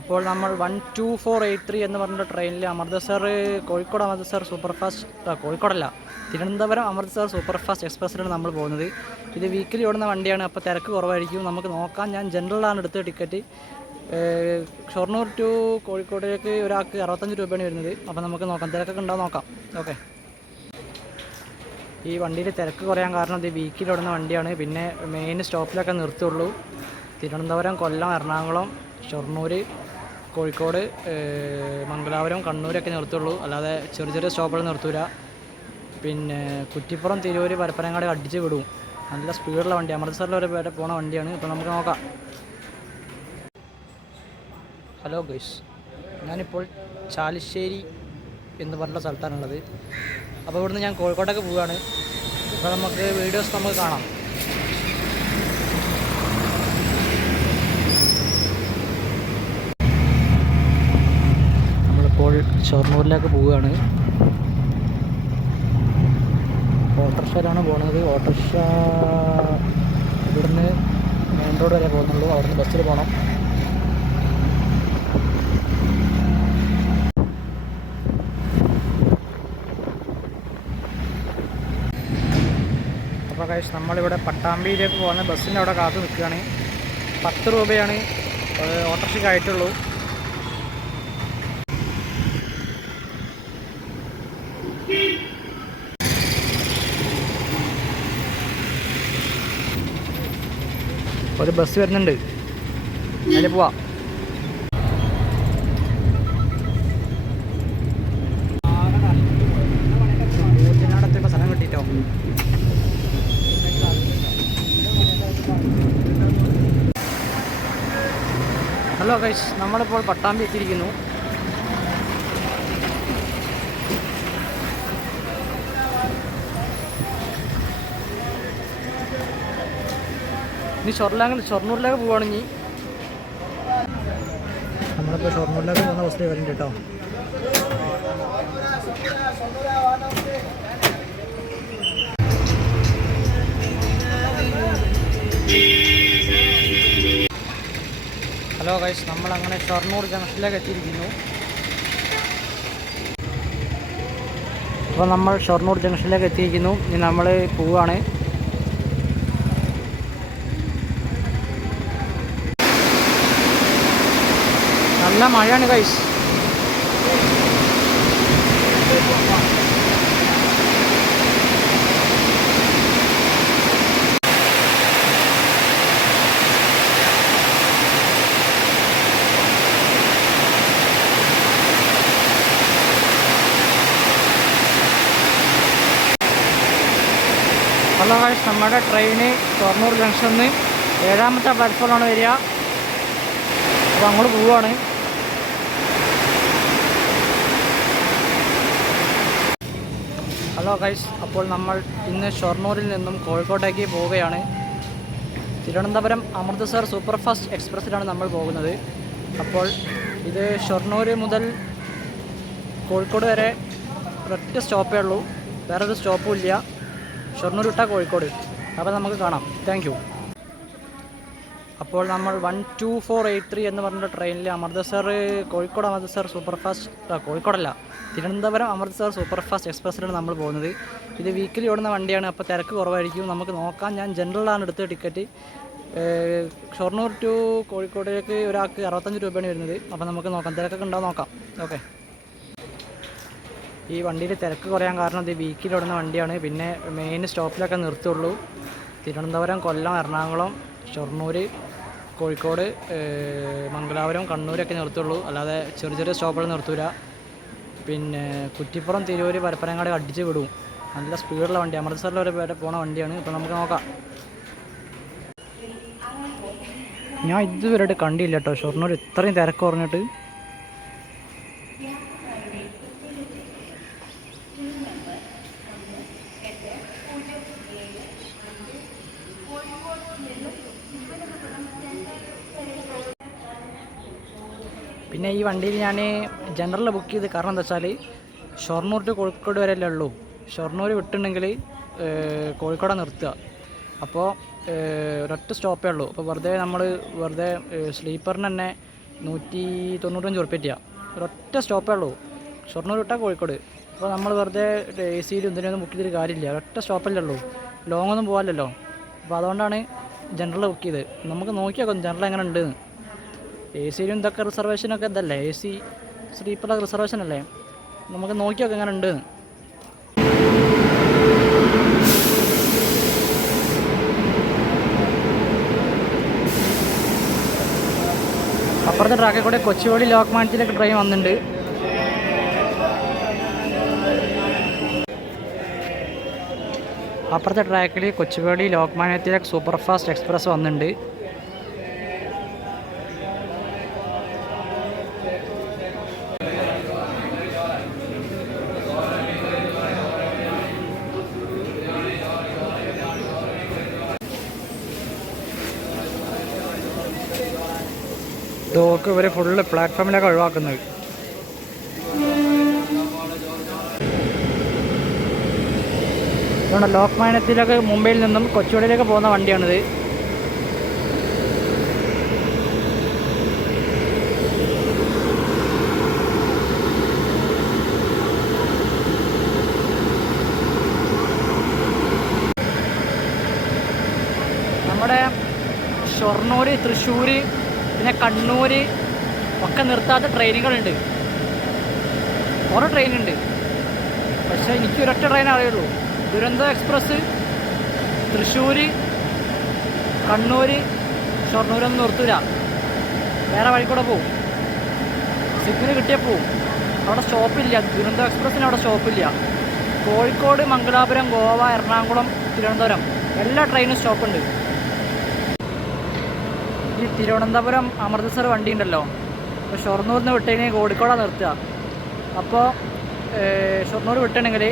അപ്പോൾ നമ്മൾ 12483 എന്ന് പറഞ്ഞ ട്രെയിനിൽ അമൃത്സർ കോഴിക്കോട് അമൃത്സർ സൂപ്പർ ഫാസ്റ്റ് കോഴിക്കോടല്ല തിരുവനന്തപുരം അമൃത്സർ സൂപ്പർ ഫാസ്റ്റ് എക്സ്പ്രസ്സിലാണ് നമ്മൾ പോകുന്നത്. ഇത് വീക്കിലി ഓടുന്ന വണ്ടിയാണ്, അപ്പോൾ തിരക്ക് കുറവായിരിക്കും. നമുക്ക് നോക്കാം. ഞാൻ ജനറലാണ് എടുത്ത ടിക്കറ്റ്. ഷൊർണൂർ ടു കോഴിക്കോടേക്ക് ഒരാൾക്ക് 65 രൂപയാണ് വരുന്നത്. അപ്പോൾ നമുക്ക് നോക്കാം, തിരക്കൊക്കെ ഉണ്ടാവും നോക്കാം. ഓക്കെ, ഈ വണ്ടിയിൽ തിരക്ക് കുറയാൻ കാരണം ഇത് വീക്കിലി ഓടുന്ന വണ്ടിയാണ്. പിന്നെ മെയിൻ സ്റ്റോപ്പിലൊക്കെ നിർത്തുള്ളൂ. തിരുവനന്തപുരം, കൊല്ലം, എറണാകുളം, ഷൊർണൂർ, കോഴിക്കോട്, മംഗലാപുരം, കണ്ണൂരൊക്കെ നിർത്തുള്ളൂ. അല്ലാതെ ചെറിയ ചെറിയ സ്റ്റോപ്പുകൾ നിർത്തൂല. പിന്നെ കുറ്റിപ്പുറം, തിരൂർ, പരപ്പനങ്ങാടി അടിച്ച് വിടും. നല്ല സ്പീഡുള്ള വണ്ടി, അമൃത്സറിൽ വരെ പോണ വണ്ടിയാണ്. ഇപ്പോൾ നമുക്ക് നോക്കാം. ഹലോ ഗൈസ്, ഞാനിപ്പോൾ ചാലിശ്ശേരി എന്ന് പറഞ്ഞ സ്ഥലത്താണുള്ളത്. അപ്പോൾ ഇവിടുന്ന് ഞാൻ കോഴിക്കോട്ടേക്ക് പോവുകയാണ്. അപ്പോൾ നമുക്ക് വീഡിയോസ് നമുക്ക് കാണാം. നമ്മളിപ്പോൾ ഷൊർണൂരിലേക്ക് പോവുകയാണ്. ഓട്ടോറിക്ഷയിലാണ് പോകുന്നത്. ഓട്ടോറിക്ഷ ഇവിടുന്ന് മെയിൻ റോഡ് വരെ പോകുന്നുള്ളൂ. അവിടുന്ന് ബസ്സിൽ പോകണം. അപ്പോൾ ഗൈസ്, നമ്മളിവിടെ പട്ടാമ്പിയിലേക്ക് പോകുന്ന ബസ്സിൻ്റെ അവിടെ കാത്തു നിൽക്കുകയാണ്. 10 രൂപയാണ് ഓട്ടോറിക്ഷയ്ക്കായിട്ടുള്ളൂ. ഒരു ബസ് വരുന്നുണ്ട്, അതിൽ പോവാം. ഊറ്റിനാടത്തേക്ക് സ്ഥലം കിട്ടിയിട്ടോ. ഹലോ ഗൈസ്, നമ്മളിപ്പോൾ പട്ടാമ്പി എത്തിയിരിക്കുന്നു. ഇനി ഷൊർണൂരിലേക്ക് പോവുകയാണെങ്കിൽ നമ്മളിപ്പോൾ ഷൊർണൂരിലേക്ക് പോകുന്ന ബസ്സിൽ വരുന്നുണ്ട് കേട്ടോ. ഹലോ ഗൈസ്, നമ്മളങ്ങനെ ഷൊർണൂർ ജംഗ്ഷനിലേക്ക് എത്തിയിരിക്കുന്നു. അപ്പോൾ നമ്മൾ ഷൊർണൂർ ജംഗ്ഷനിലേക്ക് എത്തിയിരിക്കുന്നു. ഇനി നമ്മൾ പോവുകയാണ്. നല്ല മഴയാണ് ഗൈസ്. ഹലോ ഗൈസ്, നമ്മുടെ ട്രെയിന് ഷൊർണൂർ ജംഗ്ഷനിൽ നിന്ന് 7ാമത്തെ പ്ലാറ്റ്ഫോമാണ് വരിക. അപ്പോൾ അങ്ങോട്ട് പോവുകയാണ്. ഹലോ ഗൈസ്, അപ്പോൾ നമ്മൾ ഇന്ന് ഷൊർണൂരിൽ നിന്നും കോഴിക്കോട്ടേക്ക് പോവുകയാണ്. തിരുവനന്തപുരം അമൃത്സർ സൂപ്പർ ഫാസ്റ്റ് എക്സ്പ്രസ്സിലാണ് നമ്മൾ പോകുന്നത്. അപ്പോൾ ഇത് ഷൊർണൂർ മുതൽ കോഴിക്കോട് വരെ ഒരൊറ്റ സ്റ്റോപ്പേ ഉള്ളൂ, വേറൊരു സ്റ്റോപ്പും ഇല്ല. ഷൊർണൂർ വിട്ടാൽ കോഴിക്കോട്. അപ്പോൾ നമുക്ക് കാണാം. Thank you. അപ്പോൾ നമ്മൾ 12483 എന്ന് പറഞ്ഞ ട്രെയിനിൽ കോഴിക്കോട് അമൃത്സർ സൂപ്പർ ഫാസ്റ്റ് കോഴിക്കോടല്ല തിരുവനന്തപുരം അമൃത്സർ സൂപ്പർ ഫാസ്റ്റ് എക്സ്പ്രസ്സിലാണ് നമ്മൾ പോകുന്നത്. ഇത് വീക്കിലി ഓടുന്ന വണ്ടിയാണ്, അപ്പോൾ തിരക്ക് കുറവായിരിക്കും. നമുക്ക് നോക്കാം. ഞാൻ ജനറലാണ് എടുത്ത ടിക്കറ്റ്. ഷൊർണൂർ ടു കോഴിക്കോടേക്ക് ഒരാൾക്ക് 65 രൂപയാണ് വരുന്നത്. അപ്പോൾ നമുക്ക് നോക്കാം, തിരക്കൊക്കെ ഉണ്ടാവും നോക്കാം. ഓക്കെ, ഈ വണ്ടിയിൽ തിരക്ക് കുറയാൻ കാരണം ഇത് വീക്കിലി ഓടുന്ന വണ്ടിയാണ്. പിന്നെ മെയിൻ സ്റ്റോപ്പിലൊക്കെ നിർത്തുള്ളൂ. തിരുവനന്തപുരം, കൊല്ലം, എറണാകുളം, ഷൊർണൂർ, കോഴിക്കോട്, മംഗലാപുരം, കണ്ണൂരൊക്കെ നിർത്തുള്ളൂ. അല്ലാതെ ചെറിയ ചെറിയ സ്റ്റോപ്പുകൾ നിർത്തൂല. പിന്നെ കുറ്റിപ്പുറം, തിരൂർ, പരപ്പനങ്ങാടി അടിച്ച് വിടും. നല്ല സ്പീഡുള്ള വണ്ടി, അമൃത്സറിൽ വരെ പോണ വണ്ടിയാണ്. ഇപ്പോൾ നമുക്ക് നോക്കാം. ഞാൻ ഇതുവരെ കണ്ടില്ല കേട്ടോ ഷൊർണൂർ ഇത്രയും തിരക്ക് കുറഞ്ഞിട്ട്. പിന്നെ ഈ വണ്ടിയിൽ ഞാൻ ജനറൽ ബുക്ക് ചെയ്ത് കാരണം എന്താ വെച്ചാൽ ഷൊർണൂർ ടു കോഴിക്കോട് വരെയല്ലേ ഉള്ളൂ. ഷൊർണൂർ വിട്ടുണ്ടെങ്കിൽ കോഴിക്കോട് നിർത്തുക. അപ്പോൾ ഒരൊറ്റ സ്റ്റോപ്പേ ഉള്ളൂ. അപ്പോൾ വെറുതെ സ്ലീപ്പറിന് തന്നെ 195 ഒരൊറ്റ സ്റ്റോപ്പേ ഉള്ളൂ. ഷൊർണൂർ വിട്ടാൽ കോഴിക്കോട്. അപ്പോൾ നമ്മൾ വെറുതെ AC-യിൽ എന്തിനൊന്നും ബുക്ക് ചെയ്തിട്ട് കാര്യമില്ല. ഒരൊറ്റ സ്റ്റോപ്പല്ലേ ഉള്ളൂ, ലോങ് ഒന്നും പോകാമല്ലോ. അപ്പോൾ അതുകൊണ്ടാണ് ജനറൽ ബുക്ക് ചെയ്ത്. നമുക്ക് നോക്കി നോക്കാം ജനറൽ എങ്ങനെ ഉണ്ടെന്ന്. AC-യിലും ഇതൊക്കെ റിസർവേഷനൊക്കെ ഇതല്ലേ, AC സ്ലീപ്പറൊക്കെ റിസർവേഷൻ അല്ലേ, നമുക്ക് നോക്കി നോക്കാം എങ്ങനെ ഉണ്ടെന്ന്. അപ്പുറത്തെ ട്രാക്കിൽ കൂടെ കൊച്ചുവേളി ലോക്മാന്യത്തിലേക്ക് ട്രെയിൻ വന്നിട്ടുണ്ട്. അപ്പുറത്തെ ട്രാക്കിൽ കൊച്ചുവേളി ലോക്മാന്യത്തിലേക്ക് സൂപ്പർ ഫാസ്റ്റ് എക്സ്പ്രസ് വന്നിട്ടുണ്ട്. ഇതൊക്കെ ഇവർ ഫുള്ള് പ്ലാറ്റ്ഫോമിലൊക്കെ ഒഴിവാക്കുന്നത്. അതുകൊണ്ട് ലോക്മാന്യത്തിലൊക്കെ മുംബൈയിൽ നിന്നും കൊച്ചുവേളിയിലേക്ക് പോകുന്ന വണ്ടിയാണിത്. നമ്മുടെ ഷൊർണൂർ, തൃശ്ശൂർ, പിന്നെ കണ്ണൂർ ഒക്കെ നിർത്താത്ത ട്രെയിനുകളുണ്ട്. കുറേ ട്രെയിനുണ്ട്, പക്ഷേ എനിക്ക് ഒരൊറ്റ ട്രെയിൻ അറിയുള്ളൂ. ദുരന്തോ എക്സ്പ്രസ് തൃശ്ശൂർ, കണ്ണൂർ, ഷൊർണൂരൊന്നും നിർത്തൂല. വേറെ വഴിക്കൂടെ പോവും. സിഗ്നൽ കിട്ടിയാൽ പോവും. അവിടെ സ്റ്റോപ്പില്ല. ദുരന്തോ എക്സ്പ്രസ്സിന് അവിടെ സ്റ്റോപ്പില്ല. കോഴിക്കോട്, മംഗലാപുരം, ഗോവ, എറണാകുളം, തിരുവനന്തപുരം എല്ലാ ട്രെയിനും സ്റ്റോപ്പുണ്ട്. ഈ തിരുവനന്തപുരം അമൃത്സർ വണ്ടി ഉണ്ടല്ലോ, അപ്പോൾ ഷൊർണൂരിൽ നിന്ന് വിട്ടുകഴിഞ്ഞാൽ കോഴിക്കോടാണ് നിർത്തുക. അപ്പോൾ ഷൊർണൂർ വിട്ടണമെങ്കിൽ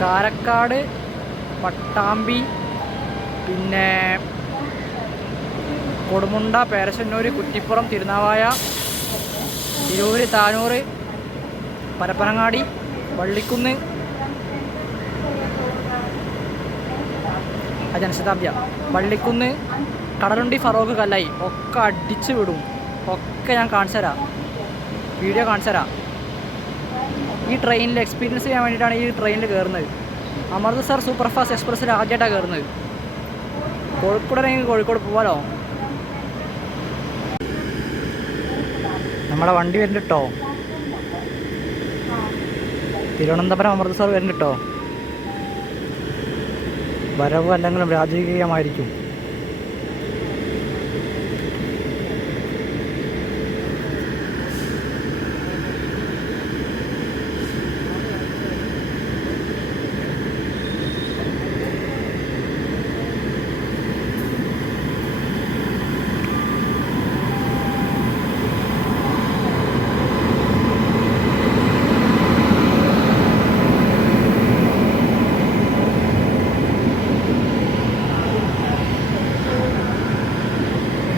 കാരക്കാട്, പട്ടാമ്പി, പിന്നെ കൊടുമുണ്ട, പേരശ്ശന്നൂർ, കുറ്റിപ്പുറം, തിരുനാവായ, തിരൂർ, താനൂർ, പരപ്പനങ്ങാടി, വള്ളിക്കുന്ന്, ജനശതാബ്ദി, വള്ളിക്കുന്ന്, കടലുണ്ടി, ഫറോക്ക്, കല്ലായി ഒക്കെ അടിച്ച് വിടും. ഒക്കെ ഞാൻ കാണിച്ചു തരാം, വീഡിയോ കാണിച്ചു തരാം. ഈ ട്രെയിനിൽ എക്സ്പീരിയൻസ് ചെയ്യാൻ വേണ്ടിയിട്ടാണ് ഈ ട്രെയിനിൽ കയറുന്നത്. അമൃത്സർ സൂപ്പർ ഫാസ്റ്റ് എക്സ്പ്രസ്സിൽ ആദ്യമായിട്ടാണ് കയറുന്നത്. കോഴിക്കോടാണെങ്കിൽ കോഴിക്കോട് പോവാലോ. നമ്മുടെ വണ്ടി വരുന്നുണ്ട് കേട്ടോ. തിരുവനന്തപുരം അമൃത്സർ വരുന്നുണ്ട് കേട്ടോ. വരവ് അല്ലെങ്കിലും രാജകീയമായിരിക്കും.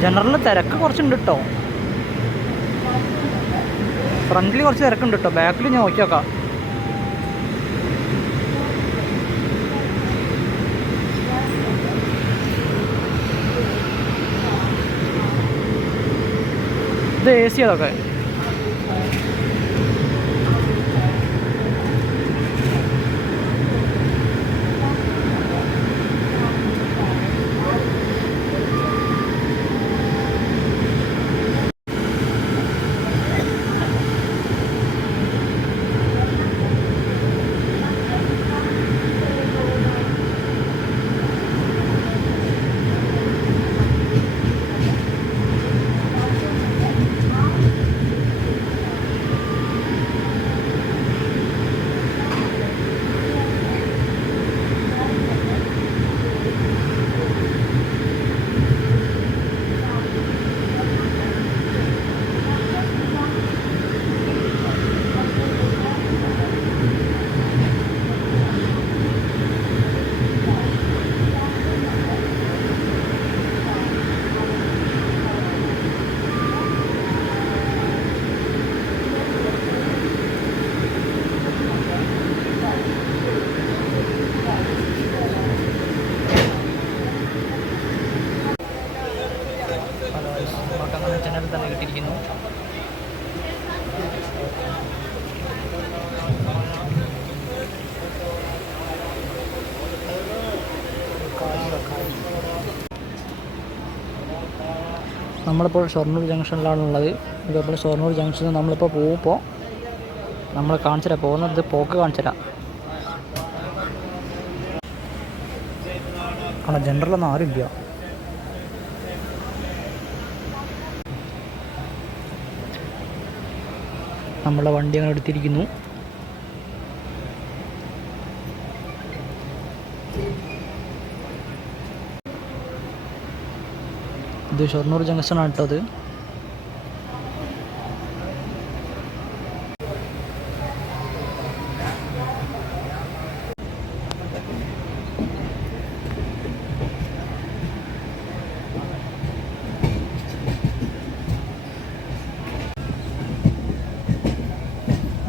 ജനറലിൽ തിരക്ക് കുറച്ചുണ്ട് കേട്ടോ. ഫ്രണ്ടിൽ കുറച്ച് തിരക്കുണ്ട് കേട്ടോ. ബാക്കിൽ ഞാൻ നോക്കി നോക്കാം. ഇത് AC അതൊക്കെ. ഓട്ടോങ്ങനെ ജനൽ തന്നെ കിട്ടിയിരിക്കുന്നു. നമ്മളിപ്പോൾ ഷൊർണൂർ ജംഗ്ഷനിലാണുള്ളത്. ഇതേപോലെ ഷൊർണൂർ ജംഗ്ഷനിൽ നമ്മളിപ്പോൾ പോകുമ്പോൾ നമ്മൾ കാണിച്ചുതരാം, പോകുന്നത് പോക്ക് കാണിച്ചുതരാം. കാരണം ജനറലൊന്നും ആരുമില്ല. നമ്മളെ വണ്ടി അങ്ങനെ എടുത്തിരിക്കുന്നു. ഇത് ഷൊർണൂർ ജംഗ്ഷനാണ് കേട്ടോ. അത്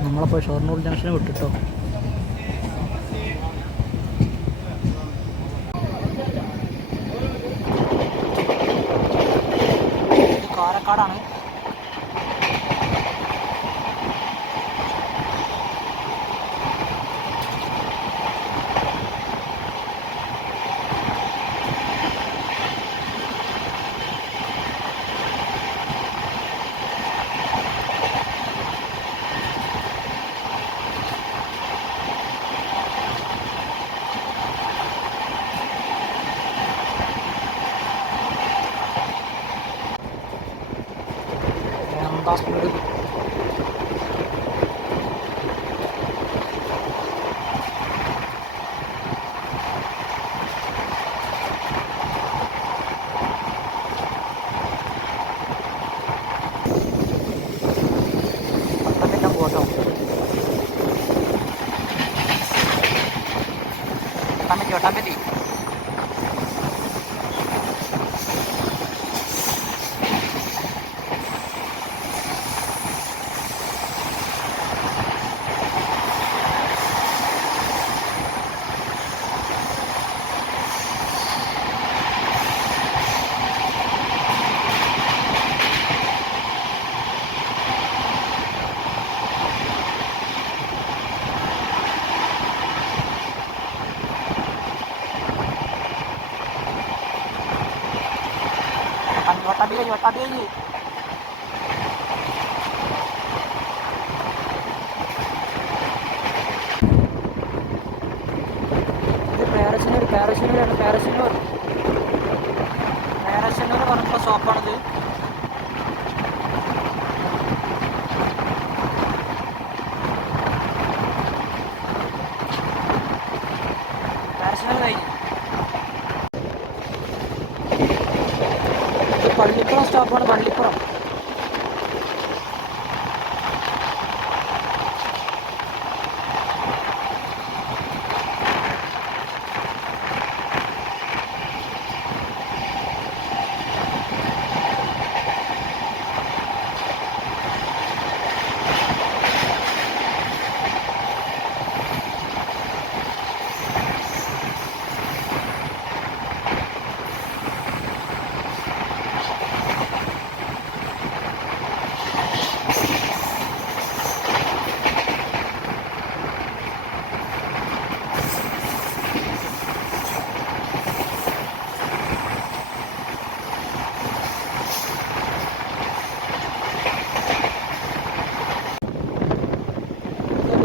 നമ്മളപ്പോൾ ഷൊർണൂർ ജംഗ്ഷന് വിട്ടിട്ടോ. ഇത് കാരക്കാടാണ്. എന്താ സ്പീഡ്! പട്ടത്തിന്റെ പോട്ടോ, ഒട്ടാമ്പറ്റി. വട്ടാട്ടി കഴിഞ്ഞ് ഇത് പാരശനൂർ പാരശനൂർ പറഞ്ഞ ഷോപ്പാണിത്. പാരശനൂർ കഴിഞ്ഞു. പള്ളിപ്പുറം സ്റ്റോപ്പാണ്. പള്ളിപ്പുറം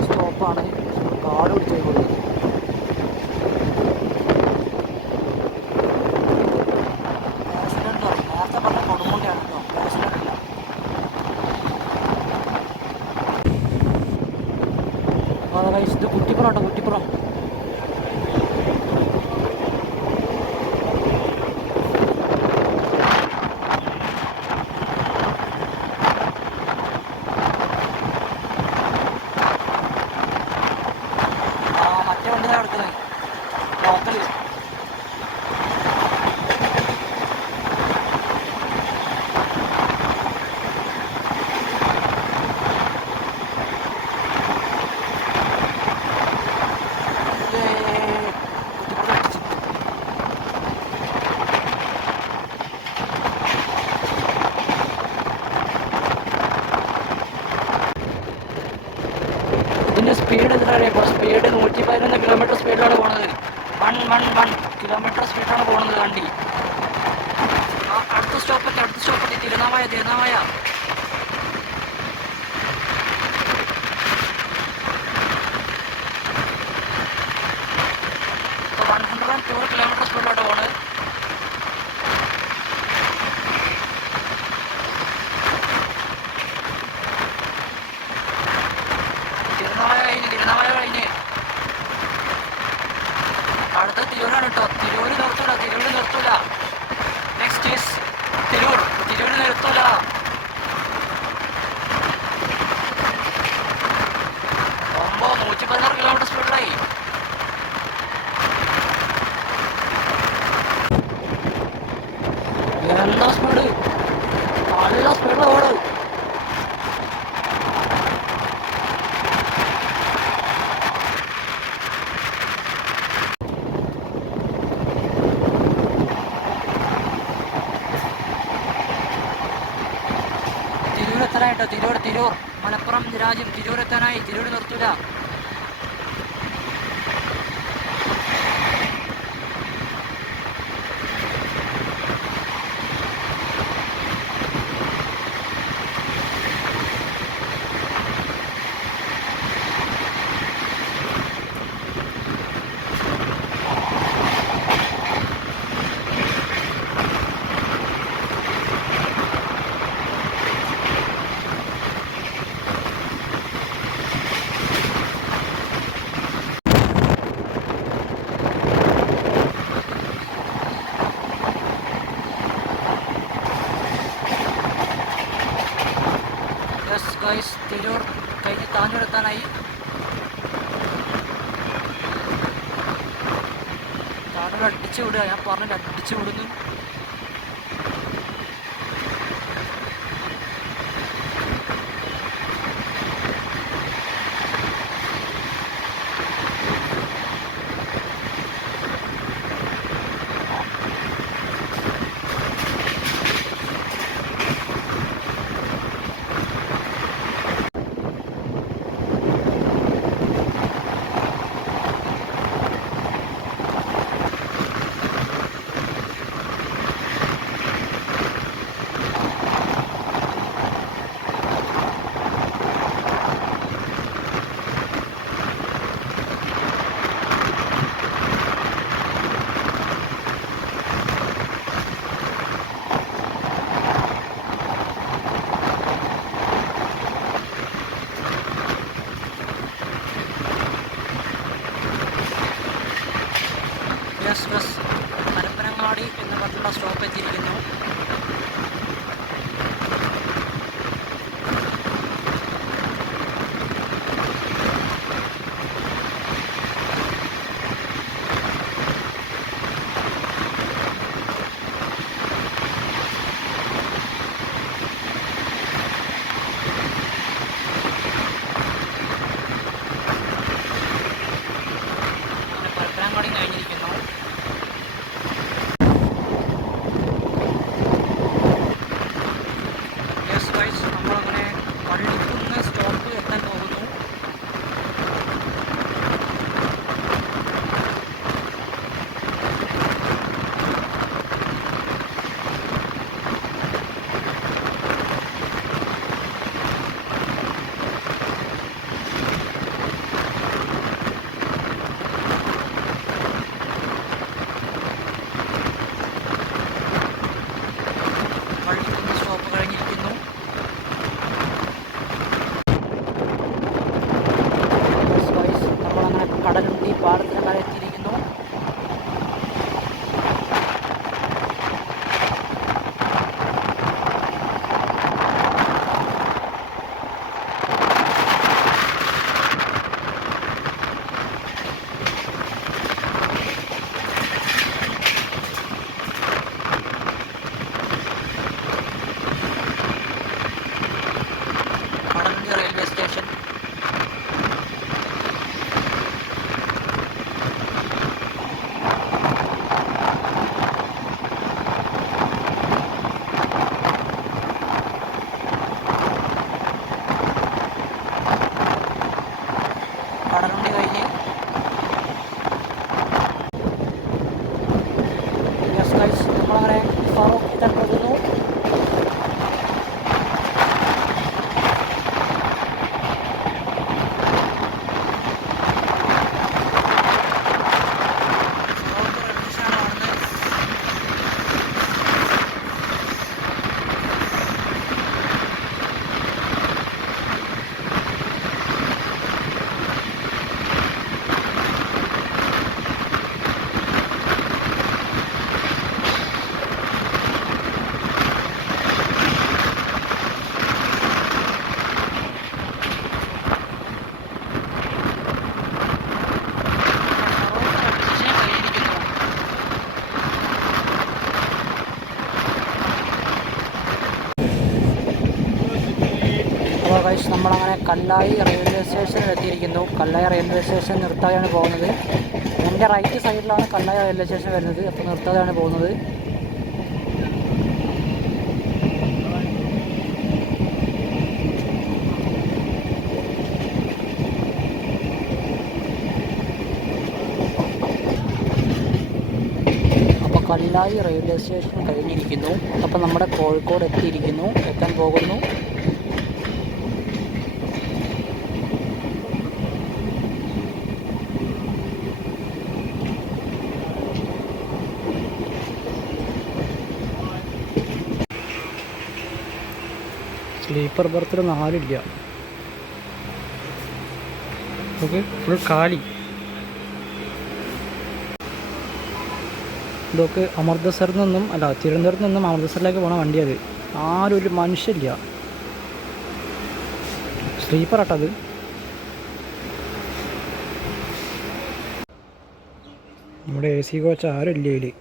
സ്റ്റോപ്പാണ്. കാട് പിടിച്ചു പോയി. നേരത്തെ പറഞ്ഞ കൊടുമുണ്ടിയാണ് കേട്ടോ. പാരസിഡന്റില്ല. ഇത് കുറ്റിപ്പുറം കേട്ടോ, കുറ്റിപ്പുറം. മറ്റേ വണ്ടി എടുക്കുന്നത് ലോക്കല്. സ്പീഡ് എത്രയാണ് ഇപ്പോൾ? സ്പീഡ് 111 കിലോമീറ്റർ സ്പീഡിലാണ് പോകുന്നത്. 111 കിലോമീറ്റർ സ്പീഡിലാണ് പോകുന്നത് വണ്ടി. അടുത്ത സ്റ്റോപ്പെത്തി തിരുനാവായ. ഇപ്പോൾ 102 കിലോമീറ്റർ സ്പീഡിലോട്ട് പോകുന്നത്. തിരുനാവായ കഴിഞ്ഞ് അടുത്ത തിരൂരാണ് കേട്ടോ. തിരൂര് നിർത്തൂല. നെക്സ്റ്റ് ഈസ് തിരൂര് നിർത്തൂല. 116 കിലോമീറ്റർ സ്പീഡിലായി. എന്താ സ്പീഡ്, നല്ല സ്പീഡിലാണ് ഓട്. തിരൂരെത്താനായിട്ടോ. തിരൂർ മലപ്പുറം രാജ്യം. തിരൂരെത്താനായി. തിരൂര് നിർത്തൂല. ഗൈസ്, തിരൂർ കഴിഞ്ഞ് താനൂരെത്താനായി. താനൂർ അടിച്ചു വിടുക. ഞാൻ പറഞ്ഞില്ല, അടിച്ചു വിടുന്നു. ഹലോ ഗൈസ്, നമ്മളങ്ങനെ കല്ലായി റെയിൽവേ സ്റ്റേഷനിൽ എത്തിയിരിക്കുന്നു. കല്ലായി റെയിൽവേ സ്റ്റേഷൻ നിർത്താതെയാണ് പോകുന്നത്. എൻ്റെ റൈറ്റ് സൈഡിലാണ് കല്ലായി റെയിൽവേ സ്റ്റേഷൻ വരുന്നത്. അപ്പോൾ നിർത്താതെയാണ് പോകുന്നത്. അപ്പോൾ കല്ലായി റെയിൽവേ സ്റ്റേഷൻ കഴിഞ്ഞിരിക്കുന്നു. അപ്പോൾ നമ്മുടെ കോഴിക്കോട് എത്താൻ പോകുന്നു. സ്ലീപ്പർ ബർത്തിൽ 4 ഇല്ല. ഓക്കെ, ഫുൾ കാലി. ഇതൊക്കെ അമൃത്സറിൽ നിന്നും തിരുവനന്തപുരത്ത് നിന്നും അമൃത്സറിലേക്ക് പോണ വണ്ടി. അത് ആരും ഒരു മനുഷ്യരില്ല. സ്ലീപ്പർ ആട്ടത്. നമ്മുടെ AC കോച്ച് ആരും ഇല്ല ഇതിൽ.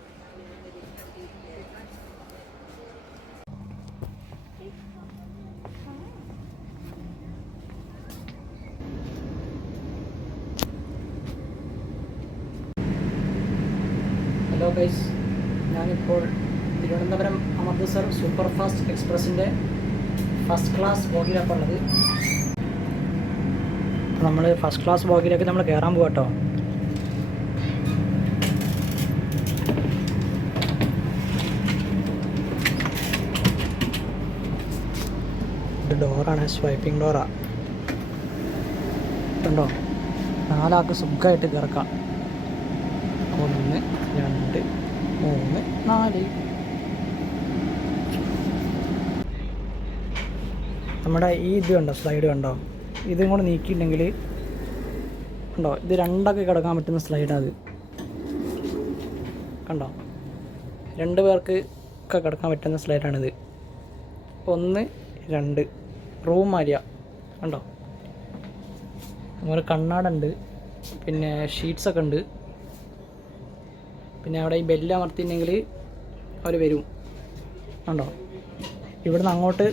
ഹലോ ഗൈസ്, ഞാനിപ്പോൾ തിരുവനന്തപുരം അമൃത്സർ സൂപ്പർ ഫാസ്റ്റ് എക്സ്പ്രസിൻ്റെ ഫസ്റ്റ് ക്ലാസ് ബോഗിയിലാണ് ഉള്ളത്. നമ്മൾ ഫസ്റ്റ് ക്ലാസ് ബോഗിയിലേക്ക് നമ്മൾ കയറാൻ പോകാം കേട്ടോ. ഇത് ഡോറാണ്, സ്വൈപ്പിംഗ് ഡോറാണ്. കണ്ടോ, 4 ആൾക്ക് സുഖമായിട്ട് കിടക്കാം. 1 2 3 4. നമ്മുടെ ഈ ഇത് കണ്ടോ, സ്ലൈഡ് കണ്ടോ, ഇതും കൂടെ നീക്കിയിട്ടുണ്ടെങ്കിൽ കണ്ടോ, ഇത് 2 ആൾക്ക് കിടക്കാൻ പറ്റുന്ന സ്ലൈഡാണ് അത്. കണ്ടോ, 2 പേർക്ക് ഒക്കെ കിടക്കാൻ പറ്റുന്ന സ്ലൈഡാണിത്. 1 2 റൂം മാരിയ. കണ്ടോ, ഒരു കണ്ണാടുണ്ട്, പിന്നെ ഷീറ്റ്സൊക്കെ ഉണ്ട്. പിന്നെ അവിടെ ഈ ബെല്ല് അമർത്തിയിട്ടുണ്ടെങ്കിൽ അവർ വരും. കണ്ടോ, ഇവിടുന്ന് അങ്ങോട്ട്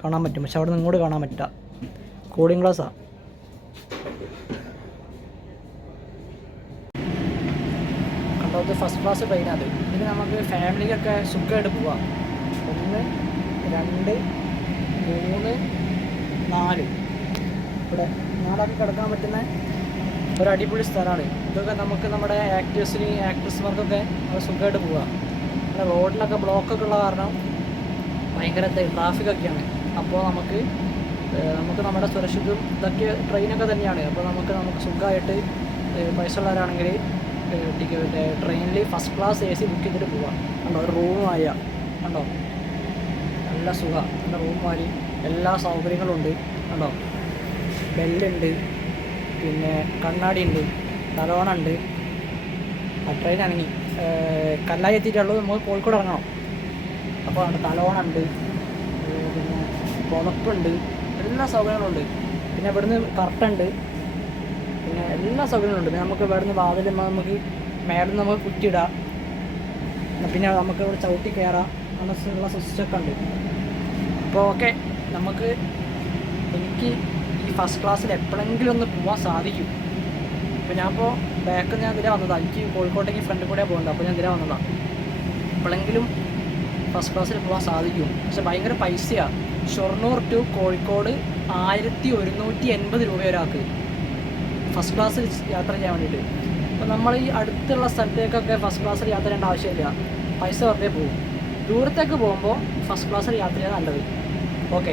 കാണാൻ പറ്റും, പക്ഷെ അവിടെ നിന്ന് ഇങ്ങോട്ട് കാണാൻ പറ്റില്ല. കൂളിംഗ് ഗ്ലാസ്സാണ്. കണ്ടോ, ഇത് ഫസ്റ്റ് ക്ലാസ് ട്രെയിനാണ്. ഇതിന് നമുക്ക് ഫാമിലിക്കൊക്കെ സുഖമായിട്ട് പോവാം. 1 2 3 4. ഇവിടെ 4 ആൾക്ക് കിടക്കാൻ പറ്റുന്ന ഒരു അടിപൊളി സ്ഥലമാണ്. ഇതൊക്കെ നമുക്ക് നമ്മുടെ ആക്ടേഴ്സ്മാർക്കൊക്കെ അവിടെ സുഖമായിട്ട് പോകാം. പിന്നെ റോഡിലൊക്കെ ബ്ലോക്കൊക്കെ ഉള്ള കാരണം ഭയങ്കര ട്രാഫിക്കൊക്കെയാണ്. അപ്പോൾ നമുക്ക് നമ്മുടെ സുരക്ഷിതം ഇതൊക്കെ ട്രെയിനൊക്കെ തന്നെയാണ്. അപ്പോൾ നമുക്ക് സുഖമായിട്ട് പൈസ ഉള്ളവരാണെങ്കിൽ ട്രെയിനിൽ ഫസ്റ്റ് ക്ലാസ് AC ബുക്ക് ചെയ്തിട്ട് പോവാം. കണ്ടോ, ഒരു റൂമായ. കണ്ടോ, നല്ല സുഖം. നല്ല റൂം മാറി എല്ലാ സൗകര്യങ്ങളും ഉണ്ട്. കണ്ടോ, ബെല്ലുണ്ട്, പിന്നെ കണ്ണാടി ഉണ്ട്, തലോണുണ്ട്. ട്രെയിൻ അനങ്ങി കല്ലായി എത്തിയിട്ടുള്ളത് നമുക്ക് കോഴിക്കോട് ഇറങ്ങണം. അപ്പോൾ അവിടെ തലോണുണ്ട്, പിന്നെ പുതപ്പുണ്ട്, എല്ലാ സൗകര്യങ്ങളുണ്ട്. പിന്നെ ഇവിടുന്ന് കറക്റ്റുണ്ട്, പിന്നെ എല്ലാ സൗകര്യങ്ങളുണ്ട്. പിന്നെ നമുക്ക് ഇവിടുന്ന് വാതിൽ നമുക്ക് മേളിൽ നമുക്ക് കുറ്റിയിടാം. പിന്നെ നമുക്ക് ഇവിടെ ചവിട്ടി കയറാം. അങ്ങനെയുള്ള സിസ്റ്റമൊക്കെ ഉണ്ട്. അപ്പോൾ ഓക്കെ, എനിക്ക് ഈ ഫസ്റ്റ് ക്ലാസ്സിൽ എപ്പോഴെങ്കിലും ഒന്ന് പോകാൻ സാധിക്കും. ഇപ്പോൾ ഞാനിപ്പോൾ ബാക്കിൽ ഇതിലെ വന്നതാണ്. എനിക്ക് കോഴിക്കോട്ടേക്ക് ഫ്രണ്ട് കൂടെ പോകുന്നുണ്ട്. അപ്പോൾ ഞാൻ ഇതിലെ വന്നതാണ്. എപ്പോഴെങ്കിലും ഫസ്റ്റ് ക്ലാസ്സിൽ പോകാൻ സാധിക്കും. പക്ഷെ ഭയങ്കര പൈസയാണ്. ഷൊർണൂർ ടു കോഴിക്കോട് 1180 രൂപ ഒരാൾക്ക് ഫസ്റ്റ് ക്ലാസ്സിൽ യാത്ര ചെയ്യാൻ വേണ്ടിയിട്ട്. അപ്പോൾ നമ്മൾ ഈ അടുത്തുള്ള സ്ഥലത്തേക്കൊക്കെ ഫസ്റ്റ് ക്ലാസ്സിൽ യാത്ര ചെയ്യേണ്ട ആവശ്യമില്ല, പൈസ വെറുതെ പോകും. ദൂരത്തേക്ക് പോകുമ്പോൾ ഫസ്റ്റ് ക്ലാസ്സിൽ യാത്ര ചെയ്യാൻ നല്ലത്. ഓക്കെ,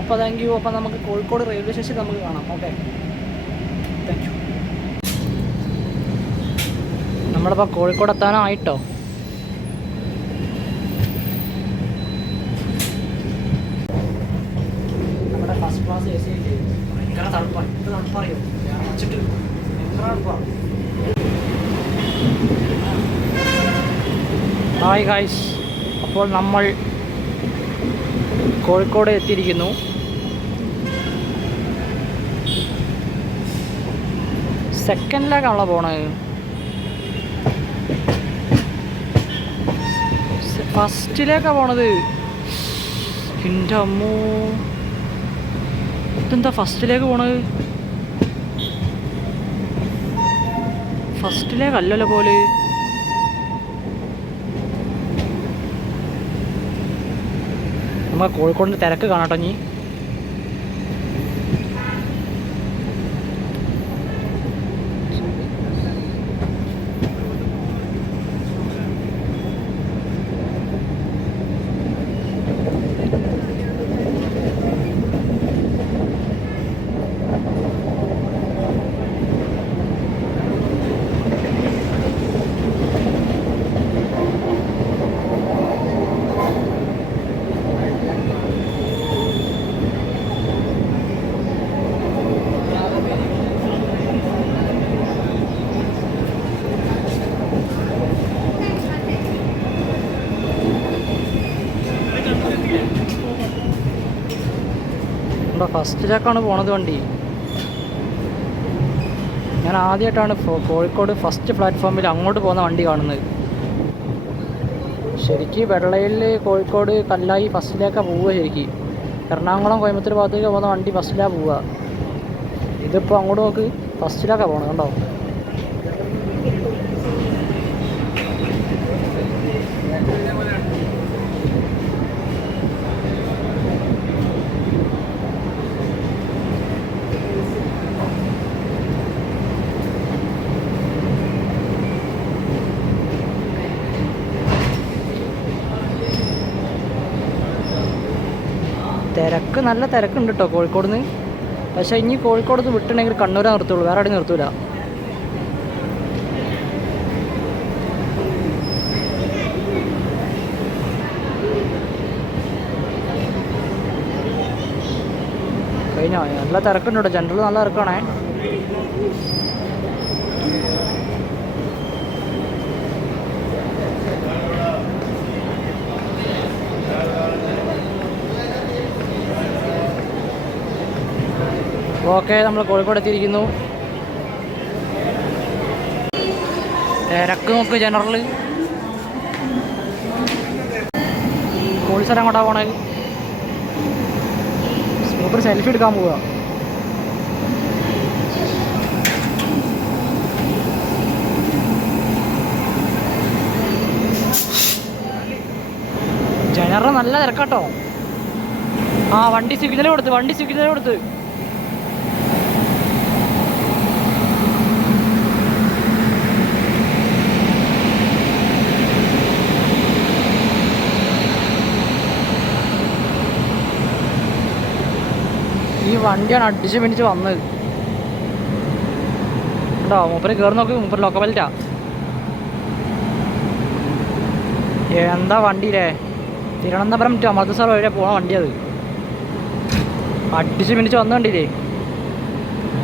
അപ്പോൾ താങ്ക് യു. അപ്പോൾ നമുക്ക് കോഴിക്കോട് റെയിൽവേ സ്റ്റേഷൻ നമുക്ക് കാണാം. Okay, thank you. നമ്മളിപ്പോൾ കോഴിക്കോട് എത്താനായിട്ടോ. നമ്മുടെ ഫസ്റ്റ് ക്ലാസ് AC ഇല്ലേ, ഭയങ്കര തണുപ്പാണ്. ഇത് തണുപ്പറിയോ, അടച്ചിട്ട് ഭയങ്കര തണുപ്പാണ്. ഹായ് ഗായ്സ്, അപ്പോൾ നമ്മൾ കോഴിക്കോട് എത്തിയിരിക്കുന്നു. സെക്കൻഡിലേക്കാണല്ലോ പോണത്. ഫസ്റ്റിലേക്കാണ് പോണത്. എൻ്റെ അമ്മോ, ഇതെന്താ ഫസ്റ്റിലേക്ക് പോണത്? ഫസ്റ്റിലേക്കല്ലല്ലോ പോലെ. നമ്മൾ കോഴിക്കോടിൻ്റെ തിരക്ക് കാണാട്ടോ നീ. ഫസ്റ്റിലേക്കാണ് പോണത് വണ്ടി. ഞാൻ ആദ്യമായിട്ടാണ് കോഴിക്കോട് ഫസ്റ്റ് പ്ലാറ്റ്ഫോമിൽ അങ്ങോട്ട് പോകുന്ന വണ്ടി കാണുന്നത്. ശരിക്കും വെള്ളയിൽ കോഴിക്കോട് കല്ലായി ഫസ്റ്റിലേക്കാണ് പോവുക. ശരിക്കും എറണാകുളം കോയമ്പത്തൂർ ഭാഗത്തേക്ക് പോകുന്ന വണ്ടി ഫസ്റ്റിലാണ് പോവുക. ഇതിപ്പോൾ അങ്ങോട്ട് നോക്ക്, ഫസ്റ്റിലേക്കാണ് പോകണം. കണ്ടോ? തിരക്ക് നല്ല തിരക്കുണ്ട് കേട്ടോ കോഴിക്കോട് നിന്ന്. പക്ഷേ ഇനി കോഴിക്കോട് നിന്ന് വിട്ടുണ്ടെങ്കിൽ കണ്ണൂരേ നിർത്തുള്ളൂ, വേറെ എവിടെയും നിർത്തൂല. കഴിഞ്ഞോ? നല്ല തിരക്കുണ്ട് കേട്ടോ, ജനറൽ നല്ല തിരക്കാണേ. ഓക്കെ, നമ്മൾ കോഴിക്കോട് എത്തിയിരിക്കുന്നു. തിരക്ക് നോക്ക് ജനറൽ. പോലീസുകാർ അങ്ങോട്ടാ പോണേ. സ്മൂപ്പർ സെൽഫി എടുക്കാൻ പോവുക. ജനറൽ നല്ല തിരക്കാട്ടോ. ആ വണ്ടി സിഗ്നൽ കൊടുത്ത്. ഈ വണ്ടിയാണ് അടിച്ച് പിടിച്ച് വന്നത് കേട്ടോ. മൂപ്പര് കയറി നോക്ക്, മൂപ്പര് ലോക്കബലിറ്റാ. എന്താ വണ്ടിയില്ലേ? തിരുവനന്തപുരം ടു അമൃത്സർ വരെ പോണ വണ്ടി. അത് അടിച്ച് പിടിച്ച് വന്ന വണ്ടിയില്ലേ?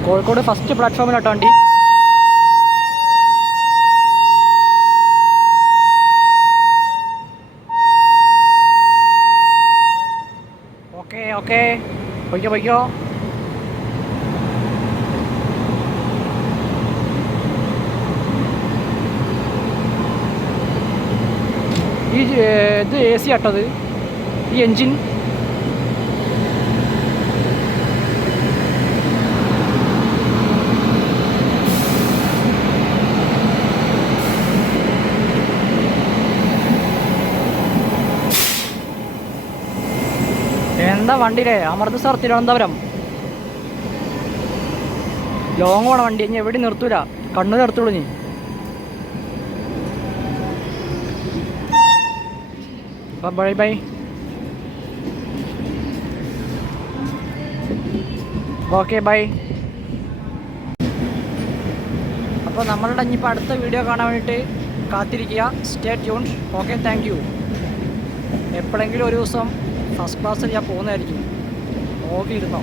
കോഴിക്കോട് ഫസ്റ്റ് പ്ലാറ്റ്ഫോമിലാട്ടോ വണ്ടി. ഓക്കെ പൊയ്ക്കോ. ഇത് AC ആട്ടത്, ഈ എൻജിൻ. എന്താ വണ്ടിയിലെ അമൃത്സർ തിരുവനന്തപുരം ലോങ് പോണ വണ്ടി. ഇനി എവിടെ നിർത്തൂല, കണ്ണൂർ നിർത്തുള്ളൂ. നീ ബൈ. Okay bye. അപ്പോൾ നമ്മളുടെ ഇനിയിപ്പോൾ അടുത്ത വീഡിയോ കാണാൻ വേണ്ടിയിട്ട് കാത്തിരിക്കുക. Stay tuned. Okay, thank you. എപ്പോഴെങ്കിലും ഒരു ദിവസം ഫസ്റ്റ് ക്ലാസ്സിൽ ഞാൻ പോകുന്നതായിരിക്കും. നോക്കിയിരുന്നോ?